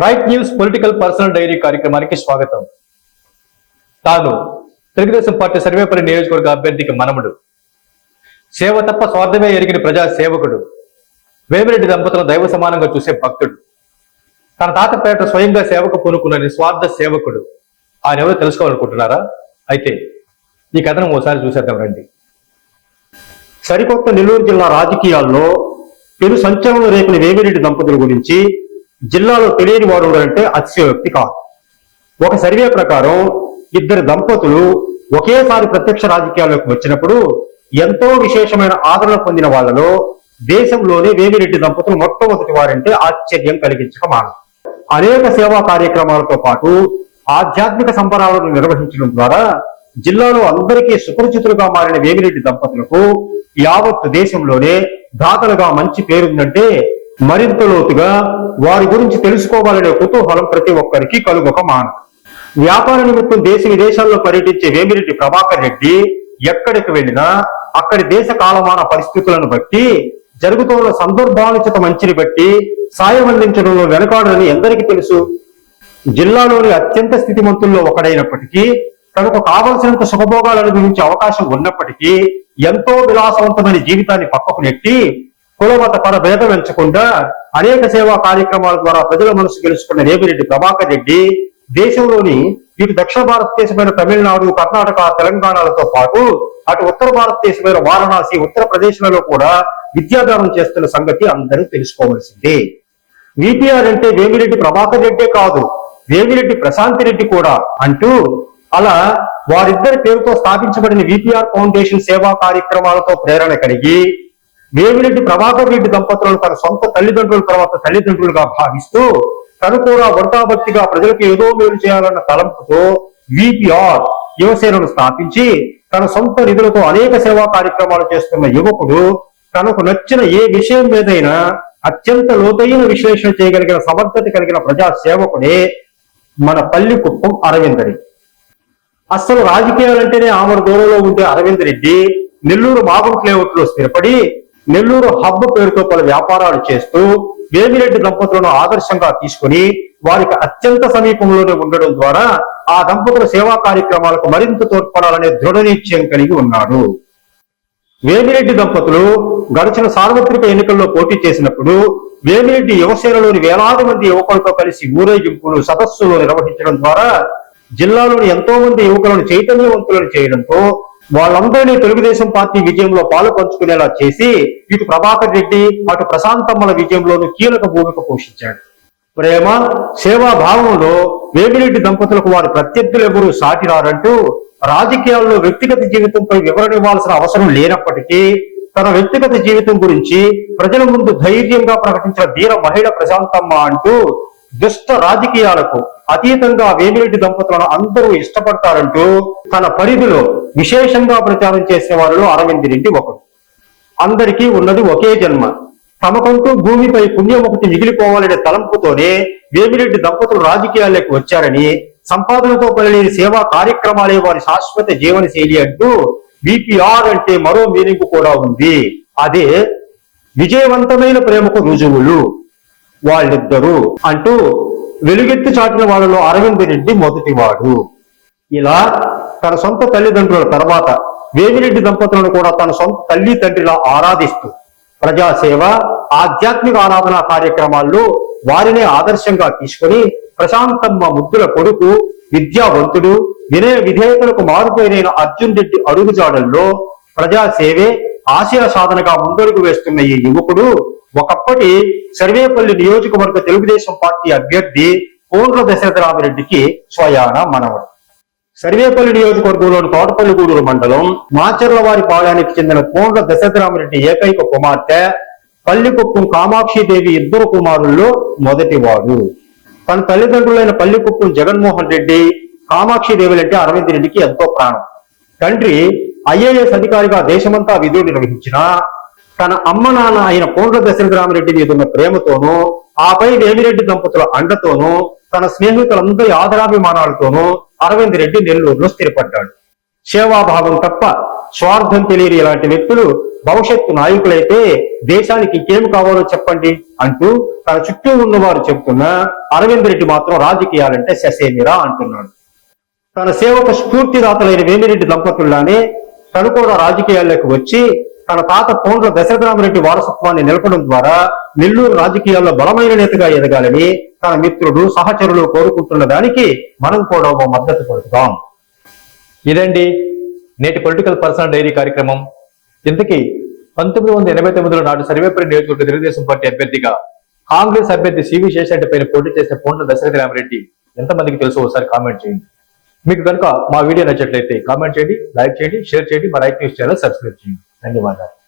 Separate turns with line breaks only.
Right news political personal diary కార్యక్రమానికి స్వాగతం. తాను తెలుగుదేశం పార్టీ సర్వేపల్లి నియోజకవర్గ అభ్యర్థికి మనముడు. సేవ తప్ప స్వార్థమే ఎరిగిన ప్రజా సేవకుడు వేమిరెడ్డి దంపతులను దైవ సమానంగా చూసే భక్తుడు. తన తాత పేట స్వయంగా సేవకు పూనుకున్న నిస్వార్థ సేవకుడు. ఆయన ఎవరో తెలుసుకోవాలనుకుంటున్నారా? అయితే ఈ కథను ఓసారి చూసేద్దాం రండి.
సరికొత్త నెల్లూరు జిల్లా రాజకీయాల్లో పెను సంచలన రేపిన వేమిరెడ్డి దంపతుల గురించి జిల్లాలో తెలియని వారు అంటే అతిశయోక్తి కాదు. ఒక సర్వే ప్రకారం ఇద్దరు దంపతులు ఒకేసారి ప్రత్యక్ష రాజకీయాల్లోకి వచ్చినప్పుడు ఎంతో విశేషమైన ఆదరణ పొందిన వాళ్ళలో దేశంలోనే వేమిరెడ్డి దంపతులు మొట్టమొదటి వారంటే ఆశ్చర్యం కలిగించక మానదు అనేక సేవా కార్యక్రమాలతో పాటు ఆధ్యాత్మిక సంబరాలను నిర్వహించడం ద్వారా జిల్లాలో అందరికీ సుపరిచితులుగా మారిన వేమిరెడ్డి దంపతులకు యావత్ దేశంలోనే దాతలుగా మంచి పేరుందంటే మరింత లోతుగా వారి గురించి తెలుసుకోవాలనే కుతూహలం ప్రతి ఒక్కరికి కలుగొక మానదు వ్యాపార నిమిత్తం దేశ విదేశాల్లో పర్యటించే వేమిరెడ్డి ప్రభాకర్ రెడ్డి ఎక్కడికి వెళ్ళినా అక్కడి దేశ కాలమాన పరిస్థితులను బట్టి జరుగుతున్న సందర్భానుచిత మంచిని బట్టి సాయం అందించడంలో వెనకాడని ఎందరికీ తెలుసు. జిల్లాలోని అత్యంత స్థితిమంతుల్లో ఒకడైనప్పటికీ తనకు కావలసినంత సుఖభోగాలు అనుభవించే అవకాశం ఉన్నప్పటికీ ఎంతో విలాసవంతమైన జీవితాన్ని పక్కకు నెట్టి కులమత పర భేదం ఎంచకుండా అనేక సేవా కార్యక్రమాల ద్వారా ప్రజల మనసు గెలుచుకున్న రేవిరెడ్డి ప్రభాకర్ రెడ్డి దేశంలోని ఇటు దక్షిణ భారతదేశమైన తమిళనాడు కర్ణాటక తెలంగాణలతో పాటు అటు ఉత్తర భారతదేశమైన వారణాసి ఉత్తరప్రదేశ్లలో కూడా విద్యాదానం చేస్తున్న సంగతి అందరూ తెలుసుకోవాల్సిందే. విపిఆర్ అంటే వేమిరెడ్డి ప్రభాకర్ రెడ్డే కాదు వేమిరెడ్డి ప్రశాంతి రెడ్డి కూడా అంటూ అలా వారిద్దరి పేరుతో స్థాపించబడిన విపిఆర్ ఫౌండేషన్ సేవా కార్యక్రమాలతో ప్రేరణ కలిగి వేమిరెడ్డి ప్రభాకర్ రెడ్డి దంపతులను తన సొంత తల్లిదండ్రుల తర్వాత తల్లిదండ్రులుగా భావిస్తూ తను కూడా వృతాభక్తిగా ప్రజలకు ఏదో మేలు చేయాలన్న తలంపుతో విపిఆర్ యువసేనను స్థాపించి తన సొంత నిధులతో అనేక సేవా కార్యక్రమాలు చేస్తున్న యువకుడు తనకు నచ్చిన ఏ విషయం మీదైనా అత్యంత లోతైన విశ్లేషణ చేయగలిగిన సమర్థత కలిగిన ప్రజా సేవకుడే మన పల్లి కుప్పం అరవిందరి అసలు రాజకీయాలంటేనే ఆమె దూరంలో ఉండే అరవింద్ రెడ్డి నెల్లూరు మాగుంట్ లేఅవుట్లో స్థిరపడి నెల్లూరు హబ్ పేరుతో పలు వ్యాపారాలు చేస్తూ వేమిరెడ్డి దంపతులను ఆదర్శంగా తీసుకుని వారికి అత్యంత సమీపంలోనే ఉండడం ద్వారా ఆ దంపతుల సేవా కార్యక్రమాలకు మరింత తోడ్పడాలనే దృఢ నిశ్చయం కలిగి ఉన్నాడు వేమిరెడ్డి దంపతులు గడిచిన సార్వత్రిక ఎన్నికల్లో పోటీ చేసినప్పుడు వేమిరెడ్డి యువసేనలోని వేలాది మంది యువకులతో కలిసి ఊరేగింపులు సదస్సులు నిర్వహించడం ద్వారా జిల్లాలోని ఎంతో మంది యువకులను చైతన్యవంతులను చేయడంతో వాళ్ళందరినీ తెలుగుదేశం పార్టీ విజయంలో పాలు పంచుకునేలా చేసి ఇటు ప్రభాకర్ రెడ్డి అటు ప్రశాంతమ్మల విజయంలోనూ కీలక భూమిక పోషించాడు. ప్రేమ సేవా భావంలో వేమిరెడ్డి దంపతులకు వారి ప్రత్యర్థులు ఎవరూ సాటిరారంటూ రాజకీయాల్లో వ్యక్తిగత జీవితంపై వివరణ ఇవ్వాల్సిన అవసరం లేనప్పటికీ తన వ్యక్తిగత జీవితం గురించి ప్రజల ముందు ధైర్యంగా ప్రకటించిన ధీర మహిళ ప్రశాంతమ్మ అంటూ దుష్ట రాజకీయాలకు అతీతంగా వేమిరెడ్డి దంపతులను అందరూ ఇష్టపడతారంటూ తన పరిధిలో విశేషంగా ప్రచారం చేసే వారిలో అరవింద్ రెడ్డి ఒకడు. అందరికీ ఉన్నది ఒకే జన్మ. తమకంటూ భూమిపై పుణ్యం ఒకటి మిగిలిపోవాలనే తలంపుతోనే వేమిరెడ్డి దంపతులు రాజకీయాల్లోకి వచ్చారని సంపాదనతో పనిలేని సేవా కార్యక్రమాలే వారి శాశ్వత జీవన శైలి అంటూ విపిఆర్ అంటే మరో మీనింగ్ కూడా ఉంది. అదే విజయవంతమైన ప్రేమకు రుజువులు. వాళ్ళిద్దరు అంటూ వెలుగెత్తి చాటిన వాళ్ళలో అరవింద్ రెడ్డి మొదటివాడు. ఇలా తన సొంత తల్లిదండ్రుల తర్వాత వేమిరెడ్డి దంపతులను కూడా తన సొంత తల్లి తండ్రిలా ఆరాధిస్తూ ప్రజాసేవ ఆధ్యాత్మిక ఆరాధన కార్యక్రమాల్లో వారినే ఆదర్శంగా తీసుకొని ప్రశాంతమ్మ ముద్దుల కొడుకు విద్యావంతుడు వినయ విధేయతలకు మారుపోయిన అర్జున్ రెడ్డి అడుగుజాడల్లో ప్రజాసేవే ఆశయ సాధనగా ముందడుగు వేస్తున్న ఈ యువకుడు ఒకప్పటి సర్వేపల్లి నియోజకవర్గ తెలుగుదేశం పార్టీ అభ్యర్థి కోండ్ర దశరథరామరెడ్డికి స్వయాన మనవడు. సర్వేపల్లి నియోజకవర్గంలోని తోటపల్లిగూడూరు మండలం మాచర్లవారి పాళానికి చెందిన కోండ్ర దశరథరామరెడ్డి ఏకైక కుమార్తె పల్లికుప్పం కామాక్షిదేవి ఇద్దరు కుమారుల్లో మొదటివాడు. తన తల్లిదండ్రులైన పల్లికుప్పం జగన్మోహన్ రెడ్డి కామాక్షిదేవులంటే అరవింద్ రెడ్డికి ఎంతో ప్రాణం. తండ్రి ఐఏఎస్ అధికారిగా దేశమంతా విధులు నిర్వహించిన తన అమ్మ నాన్న అయిన దశరథ దశరథరామిరెడ్డి మీద ఉన్న ప్రేమతోనూ ఆపై వేమిరెడ్డి దంపతుల అండతోనూ తన స్నేహితులందరి ఆదరాభిమానాలతోనూ అరవింద్ రెడ్డి నెల్లూరులో స్థిరపడ్డాడు. సేవాభావం తప్ప స్వార్థం తెలియని ఇలాంటి వ్యక్తులు భవిష్యత్తు నాయకులైతే దేశానికి ఇంకేం కావాలో చెప్పండి అంటూ తన చుట్టూ ఉన్నవారు చెప్తున్న అరవింద్ రెడ్డి మాత్రం రాజకీయాలంటే శసేమిరా అంటున్నాడు. తన సేవకు స్ఫూర్తిదాతలైన వేమిరెడ్డి దంపతుల్లానే తను కూడా రాజకీయాల్లోకి వచ్చి తన తాత పోండ్ల దశరథరామరెడ్డి వారసత్వాన్ని నిలపడం ద్వారా నెల్లూరు రాజకీయాల్లో బలమైన నేతగా ఎదగాలని తన మిత్రుడు సహచరులు కోరుకుంటున్న దానికి మనం కూడా ఓ మద్దతు పలుకుతాం
ఇదండి నేటి పొలిటికల్ పర్సనల్ డైరీ కార్యక్రమం. ఇంతకీ పంతొమ్మిది వందల ఎనభై తొమ్మిదిలో నాడు సర్వేపల్లి నియోజకవర్గ తెలుగుదేశం పార్టీ అభ్యర్థిగా కాంగ్రెస్ అభ్యర్థి సివి శేషరెడ్డి పైన పోటీ చేసిన పోండ్ల దశరథ రామరెడ్డి ఎంతమందికి తెలుసు ఒకసారి కామెంట్ చేయండి. మీకు కనుక మా వీడియో నచ్చట్లయితే కామెంట్ చేయండి లైక్ చేయండి షేర్ చేయండి మా రైట్ న్యూస్ ఛానల్ సబ్స్క్రైబ్ చేయండి. ధన్యవాదాలు.